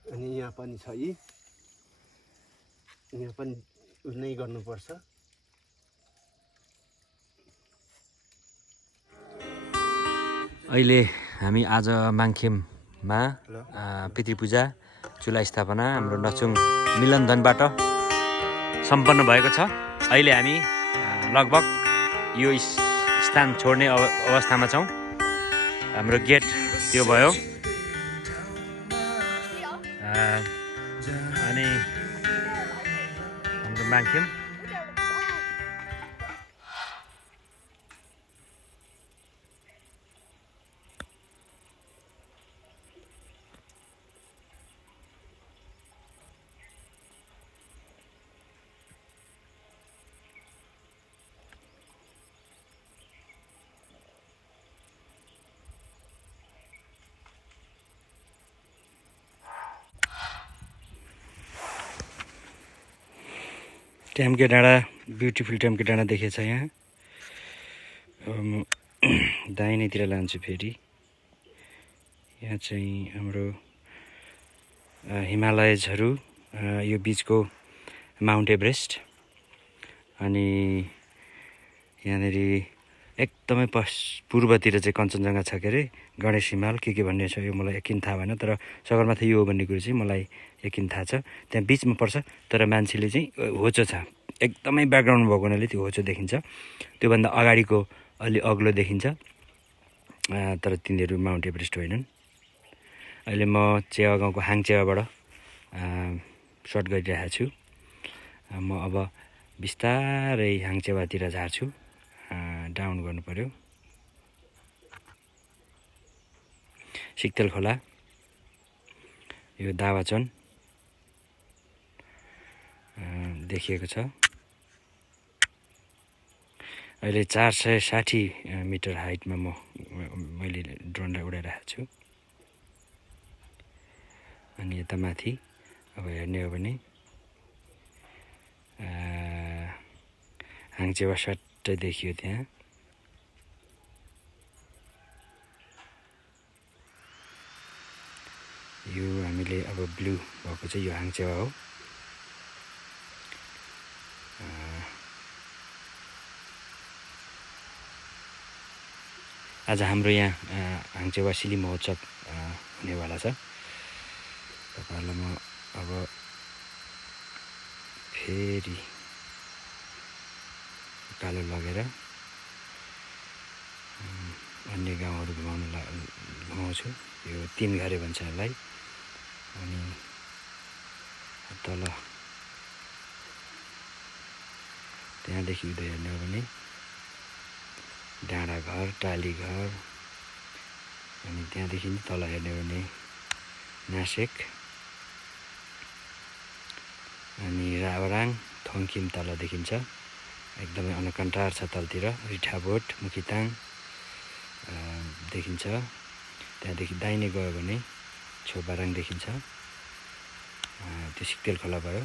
अनि यहाँ पनि छ, यहाँ पनि नै गर्नुपर्छ। अहिले हामी आज माङखेममा पितृपूजा चुला स्थापना हाम्रो नचुङ मिलनधनबाट सम्पन्न भएको छ। अहिले हामी लगभग यो स्थान छोड्ने अवस्थामा छौँ। हाम्रो गेट त्यो भयो अनि हाम्रो माङखेम ट्याम्के डाँडा, ब्युटिफुल ट्याम्के डाँडा देखेछ यहाँ। दाहिनेतिर लान्छु फेरि। यहाँ चाहिँ हाम्रो हिमालयजहरू, यो बिचको माउन्ट एभरेस्ट, अनि यहाँनिर एकदमै पूर्वतिर चाहिँ कञ्चनजङ्घा छ के अरे, गणेश हिमाल के भन्ने छ यो मलाई यकिन थाहा भएन। तर सगरमाथा यो हो भन्ने कुरो चाहिँ मलाई यकिन थाहा छ। त्यहाँ बिचमा पर्छ तर मान्छेले चाहिँ होचो छ, एकदमै ब्याकग्राउन्ड भएको हुनाले त्यो होचो देखिन्छ। त्योभन्दा अगाडिको अलि अग्लो देखिन्छ, तर तिनीहरू माउन्ट एभरेस्ट होइनन्। अहिले म चेवा गाउँको हाङचेवाबाट सर्ट गरिरहेको छु। म अब बिस्तारै हाङचेवातिर झार्छु, डाउन गर्नु पर्यो। सिक्तेल खोला, यो दावाचन देखिएको छ। अहिले 460 मिटर हाइटमा मैले ड्रोनलाई उडाइरहेको छु। अनि यता माथि अब हेर्ने हो भने हाङचेवा सट्टै देखियो त्यहाँ। यो हामीले अब ब्लू भएको चाहिँ यो हाङचेवा हो। आज हाम्रो यहाँ हाङचेवा सिली महोत्सव हुनेवाला छ। तपाईँहरूलाई म अब फेरि उकालो लगेर अन्य गाउँहरू घुमाउँछु। यो 3 घरे भन्छ यसलाई। अनि तल त्यहाँदेखि उता हेर्ने हो भने डाँडाघर, टालीघर, अनि त्यहाँदेखि तल हेर्ने हो भने नासेक, अनि रावराङ, थोङखिम तल देखिन्छ। एकदमै अनकन्टार छ तलतिर। रिठाबोट, मुखिताङ देखिन्छ। त्यहाँदेखि दाहिने गयो भने छोबाराङ देखिन्छ। त्यो सिक्तेल खोला भयो।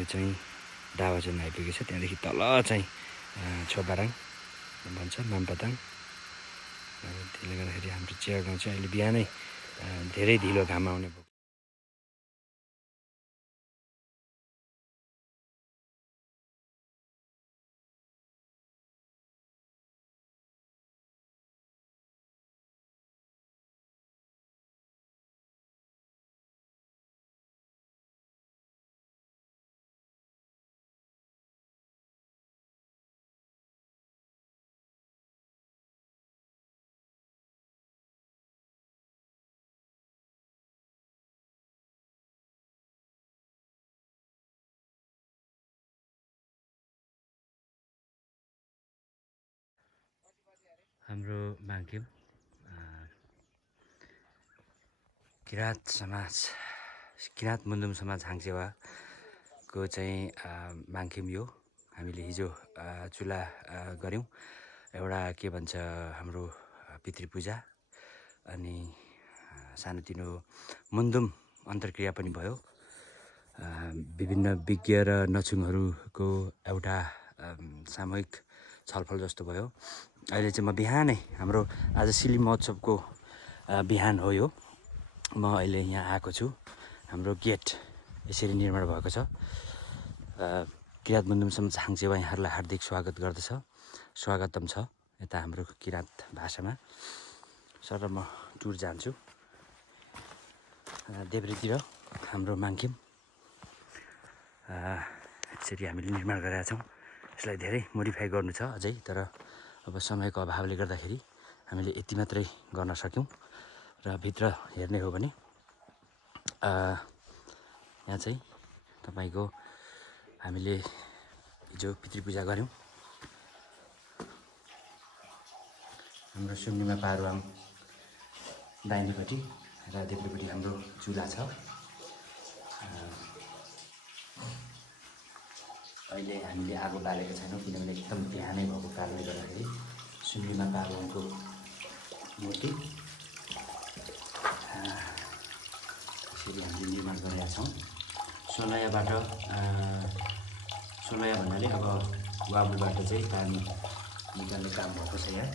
यो चाहिँ दावाचुन आइपुगेको छ। त्यहाँदेखि तल चाहिँ छोबाराङ भन्छ, मामपताङ। त्यसले गर्दाखेरि हाम्रो चिया गाउँ चाहिँ अहिले बिहानै धेरै ढिलो घाम आउने भयो। हाम्रो माङ्खिम किराँत समाज, किराँत मुन्धुम समाज हाङचेवाको चाहिँ माङ्खिम यो। हामीले हिजो चुला गऱ्यौँ। एउटा के भन्छ हाम्रो पितृपूजा, अनि सानोतिनो मुन्धुम अन्तर्क्रिया पनि भयो। विभिन्न विज्ञ र नछुङहरूको एउटा सामूहिक छलफल जस्तो भयो। अहिले चाहिँ म बिहानै हाम्रो आज सिली महोत्सवको बिहान हो यो। म अहिले यहाँ आएको छु। हाम्रो गेट यसरी निर्माण भएको छ। किराँत मुन्धुम समाज हाङचेवा यहाँहरूलाई हार्दिक स्वागत गर्दछ, स्वागतम छ यता हाम्रो किराँत भाषामा। सर म टुर जान्छु। देब्रेतिर हाम्रो माङ्खिम यसरी हामीले निर्माण गरेका छौँ। यसलाई धेरै मोडिफाई गर्नु छ अझै, तर अब समयको अभावले गर्दाखेरि हामीले यति मात्रै गर्न सक्यौँ। र भित्र हेर्ने हो भने यहाँ चाहिँ तपाईँको हामीले हिजो पितृपूजा गऱ्यौँ। हाम्रो सुम्निमा पारुवाङ दाहिनेपट्टि र देब्रेपट्टि हाम्रो चुला छ। अहिले हामीले आगो बालेको छैनौँ किनभने एकदम बिहानै भएको कारणले गर्दाखेरि सुम्निमा पारुवाङको मूर्ति यसरी हामीले निर्माण गरेका छौँ। सोलैयाबाट सोलैया भन्नाले अब वाबुबाट चाहिँ पानी निकाल्ने काम भएको छ। यहाँ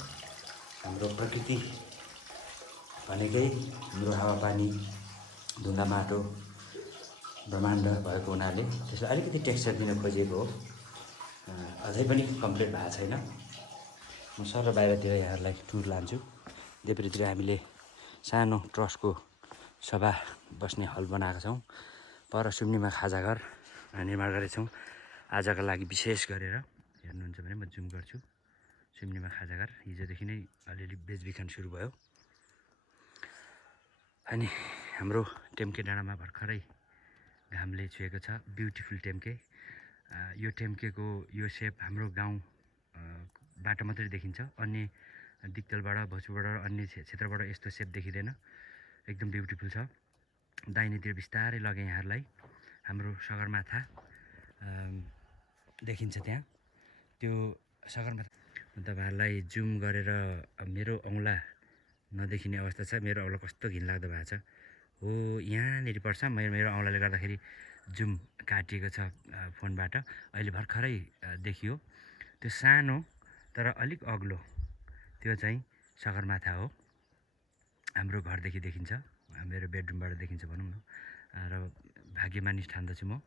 हाम्रो प्रकृति भनेकै हाम्रो हावापानी, ढुङ्गा माटो, ब्रह्माण्ड भएको हुनाले त्यसलाई अलिकति टेक्सचर दिन खोजिएको हो। अझै पनि कम्प्लिट भएको छैन। म सर बाहिरतिर यहाँहरूलाई टुर लान्छु। देब्रेतिर हामीले सानो ट्रस्टको सभा बस्ने हल बनाएका छौँ। पर सुम्निमा खाजाघर निर्माण गरेका छौँ आजका लागि विशेष गरेर। हेर्नुहुन्छ भने म जुम गर्छु। सुम्निमा खाजाघर हिजोदेखि नै अलिअलि बेचबिखन सुरु भयो। अनि हाम्रो टेम्के डाँडामा भर्खरै घामले छुएको छ। ब्युटिफुल टेम्के। यो टेम्केको यो सेप हाम्रो गाउँबाट मात्रै देखिन्छ। अन्य दिक्तलबाट, भोजपुरबाट र अन्य क्षेत्रबाट यस्तो सेप देखिँदैन। एकदम ब्युटिफुल छ। दाहिनेतिर बिस्तारै लगेँ यहाँहरूलाई। हाम्रो सगरमाथा देखिन्छ त्यहाँ। त्यो सगरमाथा तपाईँहरूलाई जुम गरेर मेरो औँला नदेखिने अवस्था छ। मेरो औँला कस्तो घिनलाग्दो भएको छ हो। यहाँनिर पर्छ। मेरो औँलाले गर्दाखेरि जुम काटिएको छ फोनबाट। अहिले भर्खरै देखियो। त्यो सानो तर अलिक अग्लो त्यो चाहिँ सगरमाथा हो। हाम्रो घरदेखि देखिन्छ, मेरो बेडरुमबाट देखिन्छ भनौँ न। र भाग्यमानी ठान्दछु म।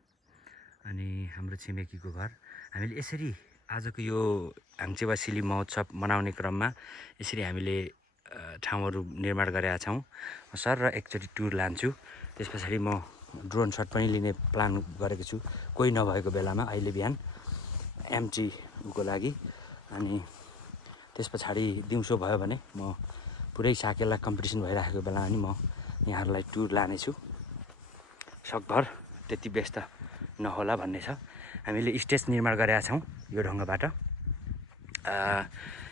अनि हाम्रो छिमेकीको घर हामीले यसरी आजको यो हाङचेवा सिली महोत्सव मनाउने क्रममा यसरी हामीले ठाउँहरू निर्माण गरेका छौँ। सर र एकचोटि टुर लान्छु, त्यस पछाडि म ड्रोन सट पनि लिने प्लान गरेको छु कोही नभएको बेलामा अहिले बिहान एमटीको लागि। अनि त्यस पछाडि दिउँसो भयो भने म पुरै साकेला कम्पिटिसन भइराखेको बेलामा नि म यहाँहरूलाई टुर लानेछु। सकभर त्यति व्यस्त नहोला भन्ने छ। हामीले स्टेज निर्माण गरेका छौँ यो ढङ्गबाट।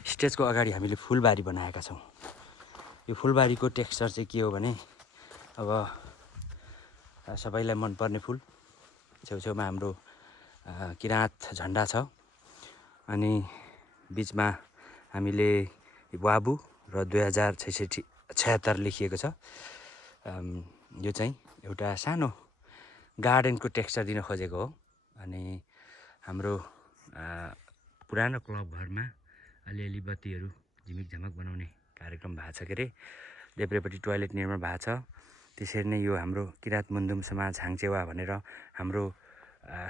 स्टेजको अगाडि हामीले फुलबारी बनाएका छौँ। यो फुलबारीको टेक्सचर चाहिँ के हो भने अब सबैलाई मनपर्ने फुल, छेउछेउमा हाम्रो किराँत झन्डा छ अनि बिचमा हामीले वाबु र 2076 लेखिएको छ। यो चाहिँ एउटा सानो गार्डनको टेक्सचर दिन खोजेको हो। अनि हाम्रो पुरानो क्लब घरमा अलिअलि बत्तीहरू झिमिक झमक बनाउने कार्यक्रम भएको छ के अरे। देब्रेपट्टि टोयलेट निर्माण भएको छ। त्यसरी नै यो हाम्रो किराँत मुन्धुम समाज हाङचेवा भनेर हाम्रो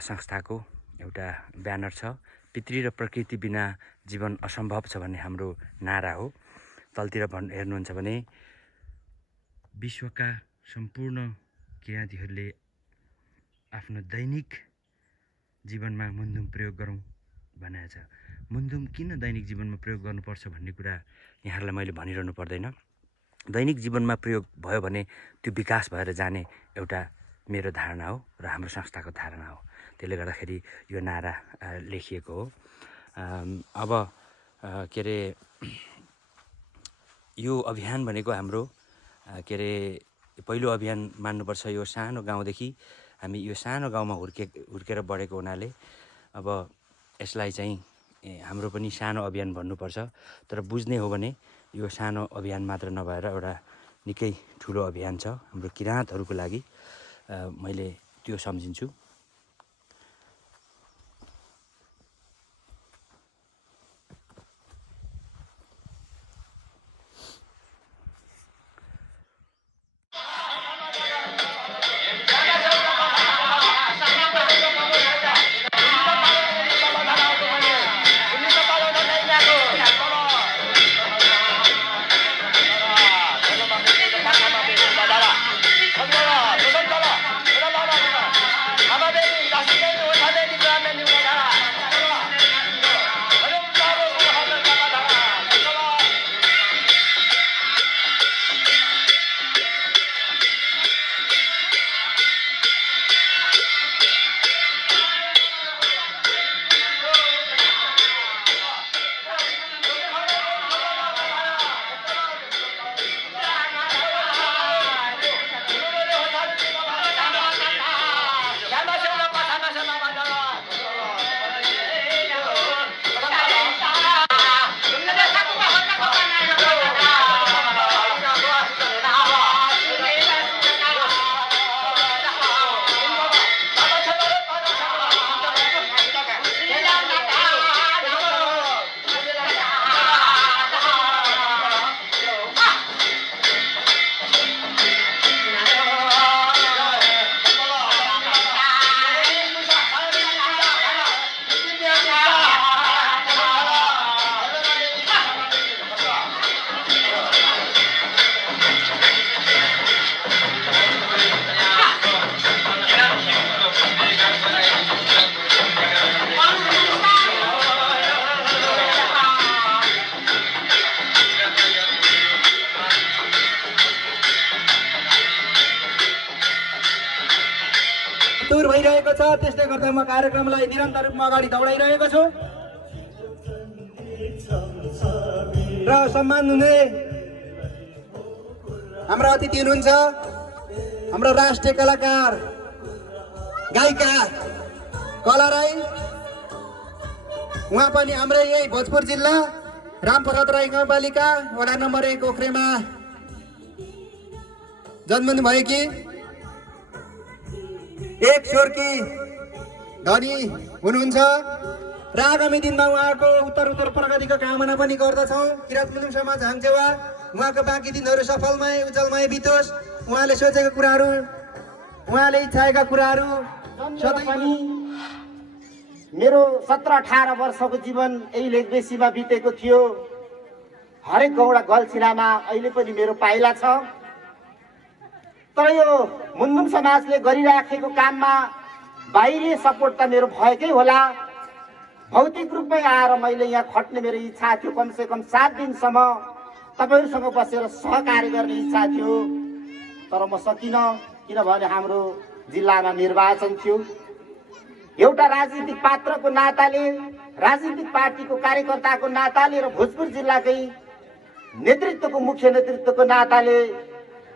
संस्थाको एउटा ब्यानर छ। पितृ र प्रकृति बिना जीवन असम्भव छ भन्ने हाम्रो नारा हो। तलतिर हेर्नुहुन्छ भने विश्वका सम्पूर्ण किराँतीहरूले आफ्नो दैनिक जीवनमा मुन्धुम प्रयोग गरौँ भनेको छ। मुन्धुम किन दैनिक जीवनमा प्रयोग गर्नुपर्छ भन्ने कुरा यहाँहरूलाई मैले भनिरहनु पर्दैन। दैनिक जीवनमा प्रयोग भयो भने त्यो विकास भएर जाने एउटा मेरो धारणा हो र हाम्रो संस्थाको धारणा हो। त्यसले गर्दाखेरि यो नारा लेखिएको हो। अब के अरे यो अभियान भनेको हाम्रो के अरे पहिलो अभियान मान्नुपर्छ। यो सानो गाउँदेखि हामी यो सानो गाउँमा हुर्केर बढेको हुनाले अब यसलाई चाहिँ हाम्रो पनि सानो अभियान भन्नुपर्छ। तर बुझ्ने हो भने यो सानो अभियान मात्र नभएर एउटा निकै ठुलो अभियान छ हाम्रो किराँतहरूको लागि। मैले त्यो सम्झिन्छु। टुर भइरहेको छ। त्यसले गर्दा म कार्यक्रमलाई निरन्तर रूपमा अगाडि दौडाइरहेको छु र सम्मान हुने हाम्रो अतिथि हुनुहुन्छ हाम्रो राष्ट्रिय कलाकार गायिका कला राई। उहाँ पनि हाम्रै यही भोजपुर जिल्ला रामप्रसाद राई गाउँपालिका वडा नम्बर 1 ओख्रेमा जन्मनु भएकी एक स्वरकी धनी हुनुहुन्छ र आगामी दिनमा उहाँको उत्तर प्रगतिको कामना पनि गर्दछौँ। किराँत मुन्धुम समाज हाङचेवा उहाँको बाँकी दिनहरू सफलमय उज्जवलमय बितोस्। उहाँले सोचेका कुराहरू, उहाँले इच्छाएका कुराहरू सधैँ पनि मेरो 17-18 वर्षको जीवन यही लेकबेसीमा बितेको थियो। हरेक गौडा गल्छिरामा अहिले पनि मेरो पाइला छ। तर यो मुन्डुम समाजले गरिराखेको काममा बाहिरी सपोर्ट त मेरो भएकै होला। भौतिक रूपमै आएर मैले यहाँ खट्ने मेरो इच्छा थियो। कमसेकम 7 दिनसम्म तपाईँहरूसँग बसेर सहकार्य गर्ने इच्छा थियो, तर म सकिनँ। किनभने हाम्रो जिल्लामा निर्वाचन थियो। एउटा राजनीतिक पात्रको नाताले, राजनीतिक पार्टीको कार्यकर्ताको नाताले र भोजपुर जिल्लाकै नेतृत्वको मुख्य नेतृत्वको नाताले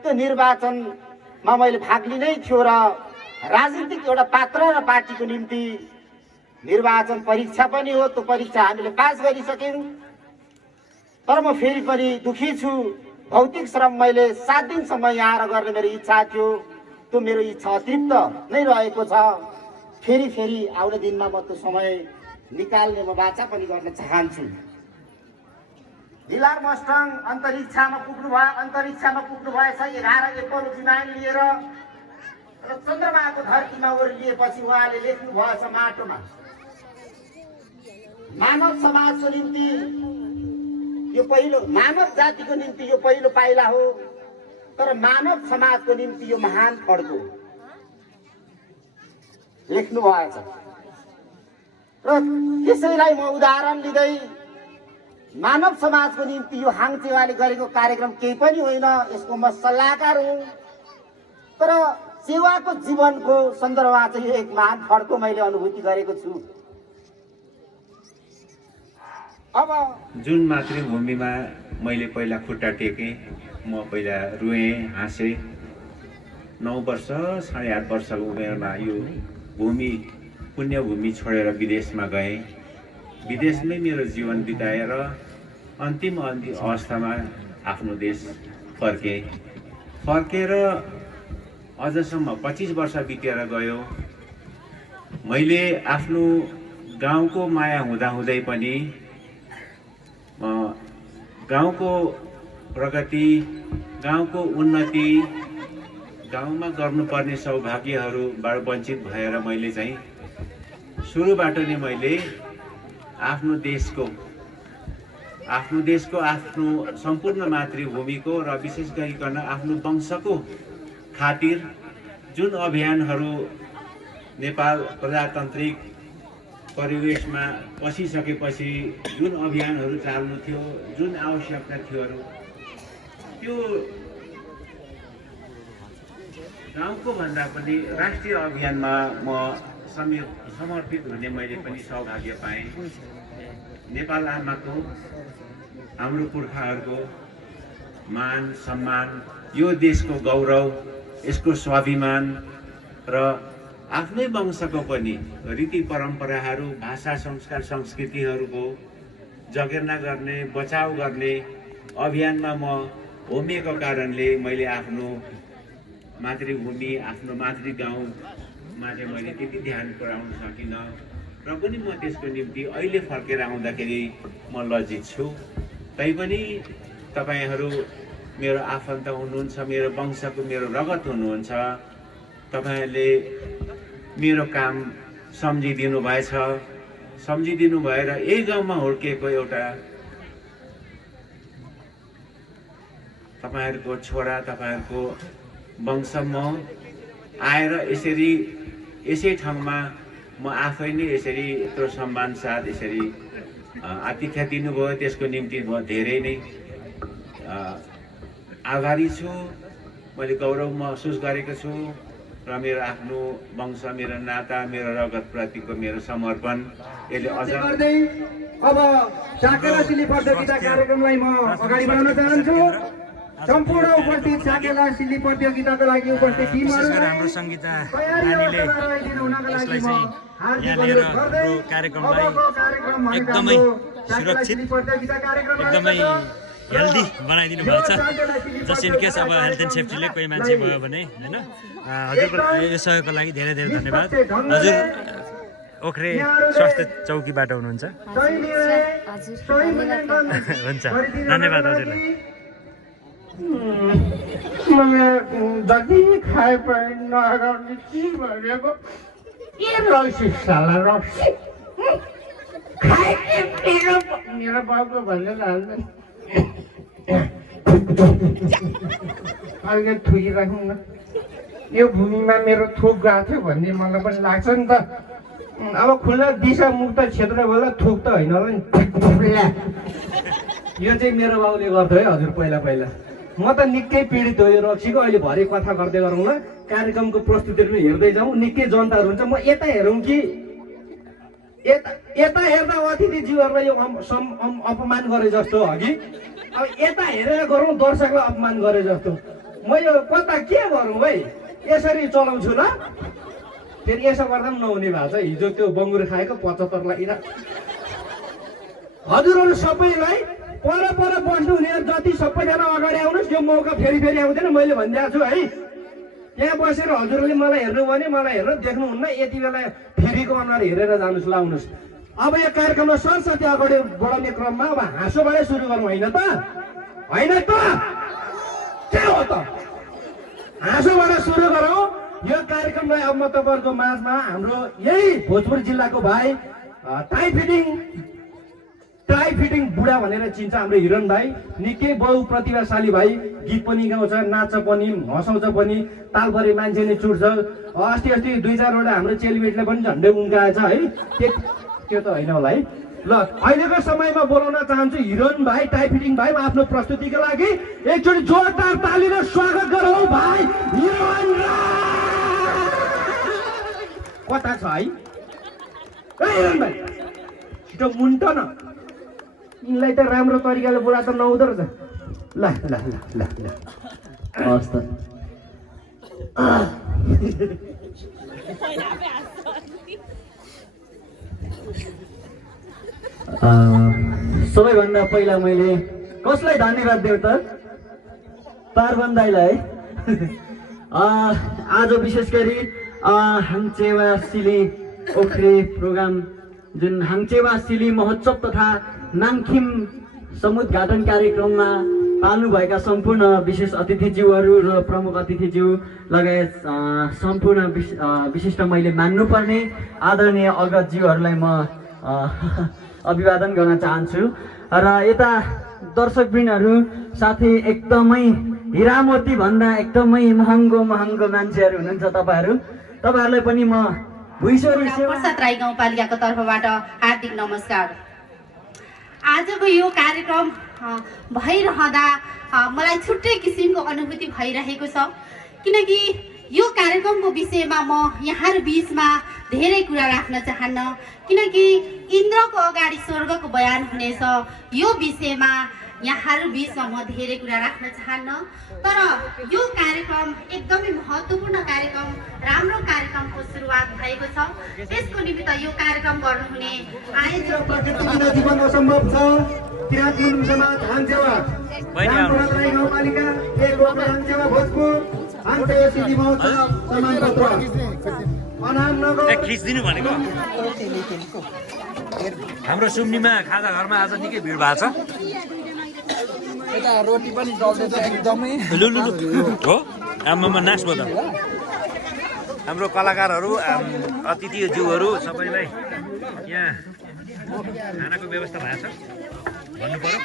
त्यो निर्वाचनमा मैले भाग लिनै थियो र राजनीतिक एउटा पात्र र पार्टीको निम्ति निर्वाचन परीक्षा पनि हो। त्यो परीक्षा हामीले पास गरिसक्यौँ। तर म फेरि पनि दुखी छु। भौतिक श्रम मैले 7 दिनसम्म यहाँ आएर गर्ने मेरो इच्छा थियो। त्यो मेरो इच्छा अतृप्त नै रहेको छ। फेरि आउने दिनमा म त्यो समय निकाल्ने म बाचा पनि गर्न चाहन्छु। हिलार मस्टङ अन्तरिक्षमा पुग्नु भएछ 11 एप्पल विमान लिएर र चन्द्रमाको धरतीमा ओर्लिएपछि उहाँले लेख्नु भएछ माटोमा, मानव समाजको निम्ति यो पहिलो, मानव जातिको निम्ति यो पहिलो पाइला हो, तर मानव समाजको निम्ति यो महान खड्को लेख्नु भएछ। र त्यसैलाई म उदाहरण लिँदै मानव समाजको निम्ति यो हाङचेवाले गरेको कार्यक्रम केही पनि होइन, यसको म सल्लाहकार हुँ। तर सेवाको जीवनको सन्दर्भमा चाहिँ यो एक महान खड्को मैले अनुभूति गरेको छु। अब जुन मातृभूमिमा मैले पहिला खुट्टा टेकेँ, म पहिला रुएँ, हाँसेँ। 9 वर्ष 8.5 वर्षको उमेरमा यो भूमि, पुण्यभूमि छोडेर विदेशमा गएँ। विदेशमै मेरो जीवन बिताएर अन्तिम अवस्थामा आफ्नो देश फर्केर अझसम्म 25 वर्ष बितेर गयो। मैले आफ्नो गाउँको माया हुँदाहुँदै पनि गाउँको प्रगति, गाउँको उन्नति, गाउँमा गर्नुपर्ने सौभाग्यहरूबाट वञ्चित भएर मैले चाहिँ सुरुबाट नै मैले आफ्नो देशको आफ्नो सम्पूर्ण मातृभूमिको र विशेष गरिकन आफ्नो वंशको खातिर जुन अभियानहरू नेपाल प्रजातान्त्रिक परिवेशमा पसिसकेपछि जुन अभियानहरू चाल्नु थियो, जुन आवश्यकता थियो, त्यो गाउँको भन्दा पनि राष्ट्रिय अभियानमा म समर्पित हुने मैले पनि सौभाग्य पाएँ। नेपाल आमाको, हाम्रो पुर्खाहरूको मान सम्मान, यो देशको गौरव, यसको स्वाभिमान र आफ्नै वंशको पनि रीति परम्पराहरू, भाषा, संस्कार, संस्कृतिहरूको जगेर्ना गर्ने, बचाउ गर्ने अभियानमा म होमिएको कारणले मैले आफ्नो मातृभूमि, आफ्नो मातृगाउँमा चाहिँ मैले त्यति ध्यान पुर्याउन सकिनँ र पनि म त्यसको निम्ति अहिले फर्केर आउँदाखेरि म लज्जित छु। तैपनि तपाईँहरू मेरो आफन्त हुनुहुन्छ, मेरो वंशको, मेरो रगत हुनुहुन्छ। तपाईँहरूले मेरो काम सम्झिदिनु भएर यही गाउँमा हुर्किएको एउटा तपाईँहरूको छोरा, तपाईँहरूको वंश म आएर यसै ठाउँमा म आफै नै यसरी यत्रो सम्मान साथ यसरी आतिथ्य दिनुभयो। त्यसको निम्ति म धेरै नै आभारी छु। मैले गौरव महसुस गरेको छु र मेरो आफ्नो वंश, मेरो नाता, मेरो रगतप्रतिको मेरो समर्पण यसले अझ अब साकेला सिली प्रतियोगिता कार्यक्रमलाई म अगाडि बढाउन चाहन्छु। सम्पूर्ण उपस्थित साकेला सिली प्रतियोगिताको लागि उपस्थित टिमहरू हाम्रो सङ्गीता नानीले यसलाई चाहिँ यहाँ लिएर हाम्रो कार्यक्रमलाई एकदमै सुरक्षित, एकदमै हेल्दी बनाइदिनु भएको छ। जस्ट इन केस अब हेल्थ एन्ड सेफ्टीले कोही मान्छे भयो भने होइन, हजुरको यो सहयोगको लागि धेरै धेरै धन्यवाद। हजुर ओख्रे स्वास्थ्य चौकीबाट हुनुहुन्छ। हुन्छ, धन्यवाद हजुरलाई। जति खाए पनि नगर्ने के भनेको के रक्सी साला रक्सी मेरो बाबुको भनेर हाल्दैन अलि थुकिराखौँ न यो भूमिमा मेरो थुक गएको थियो भन्ने मलाई पनि लाग्छ नि त अब खुल्ला दिशा मुक्त क्षेत्र बोला थुक त होइन होला नि यो चाहिँ मेरो बाउले गर्थ्यो है हजुर पहिला म त निकै पीडित हो यो रक्सीको अहिले भरे कथा गर्दै गरौँ ल कार्यक्रमको प्रस्तुतिहरू हेर्दै जाउँ निकै जनताहरू हुन्छ म यता हेरौँ कि यता हेर्दा अतिथिज्यूहरूलाई यो अपमान गरे जस्तो हो कि अब यता हेरेर गरौँ दर्शकलाई अपमान गरे जस्तो म यो कता के गरौँ है यसरी चलाउँछु ल फेरि यसो गर्दा पनि नहुने भएको छ हिजो त्यो बङ्गुर खाएको 75 लाई हजुरहरू सबैलाई पर बस्नु हुने जति सबैजना अगाडि आउनुहोस् यो मौका फेरि आउँदैन मैले भनिदिएको छु है त्यहाँ बसेर हजुरहरूले मलाई हेर्नु भने मलाई हेर्नु देख्नुहुन्न यति बेला फेरिको अनुहार हेरेर जानुहोस् लाउनुहोस् अब यो कार्यक्रममा सरस्वती अगाडि बढाउने क्रममा अब हाँसोबाटै सुरु गरौँ होइन त के हो त हाँसोबाट सुरु गरौँ यो कार्यक्रमलाई अब म तपाईँहरूको माझमा हाम्रो यही भोजपुर जिल्लाको भाइ टाई फिटिङ बुढा भनेर चिन्छ हाम्रो हिरण भाइ निकै बहुप्रतिभाशाली भाइ गीत पनि गाउँछ नाच्छ पनि हँसाउँछ पनि तालभरि मान्छे नै चुट्छ अस्ति 2-4वटा हाम्रो चेलीबेटीले पनि झन्डै उम्काएछ है त्यो त होइन होला है ल अहिलेको समयमा बोलाउन चाहन्छु हिरण भाइ टाई फिटिङ भाइ आफ्नो प्रस्तुतिको लागि एकचोटि जोरदार तालीले स्वागत गरौँ भाइ हिरण कता छ है हिरण भाइ छिटो मुन्ट न यिनलाई त राम्रो तरिकाले बोला त नहुँदो रहेछ ल हस् त सबैभन्दा पहिला मैले कसलाई धन्यवाद दिउँ त पार्वन दाइलाई आज विशेष गरी हाङचेवा सिली ओख्रे प्रोग्राम जुन हाङचेवा सिली महोत्सव तथा नाङखिम समुद्घाटन कार्यक्रममा पाल्नुभएका सम्पूर्ण विशेष अतिथिज्यूहरू र प्रमुख अतिथिज्यू लगायत सम्पूर्ण विशिष्ट मैले मान्नुपर्ने आदरणीय अग्रजज्यूहरूलाई म अभिवादन गर्न चाहन्छु र यता दर्शकवृन्दहरू साथै एकदमै हिरामती भन्दा एकदमै महँगो मान्छेहरू हुनुहुन्छ तपाईँहरूलाई पनि म भुइँसोरी राई गाउँपालिकाको तर्फबाट हार्दिक नमस्कार। आजको यो कार्यक्रम भइरहँदा मलाई छुट्टै किसिमको अनुभूति भइरहेको छ किनकि यो कार्यक्रमको विषयमा म यहाँहरू बीचमा धेरै कुरा राख्न चाहन्न किनकि इन्द्रको अगाडि स्वर्गको बयान हुनेछ यो विषयमा यहाँहरू बीचमा म धेरै कुरा राख्न चाहन्न तर यो कार्यक्रम एकदमै महत्त्वपूर्ण कार्यक्रम राम्रो कार्यक्रमको सुरुवात भएको छ त्यसको निमित्त यो कार्यक्रम गर्नुहुने आयोजक प्रकृति बिना जीवन असम्भव छ किराँत मुलुक समाज हाङचेवा राई गाउँपालिका एक वटा हाङचेवा भोजपुर हाङचेवा सिद्धि महोत्सव प्रमाणपत्र अनाम नगर खिच्दिनु भनेको हाम्रो सुम्नीमा खाजा घरमा आज निकै भिड भएको छ यता रोटी पनि चल्दैछ एकदमै लु हो आमामा नाच्नु त हाम्रो कलाकारहरू अतिथिज्यूहरू सबैलाई यहाँ खानाको व्यवस्था भएको छ भन्नु पर्यो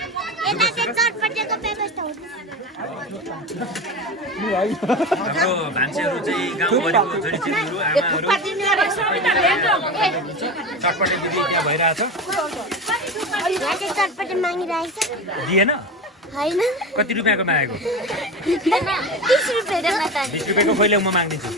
हाम्रो भान्सेहरू चाहिँ गाउँभरिको छोरीचेलीहरू आमाहरू चटपटे दिदी त्यहाँ भइरहेछ दिएन कति रुपियाँको मागेको 20 रुपियाँको खोइले म माग्दिन्छु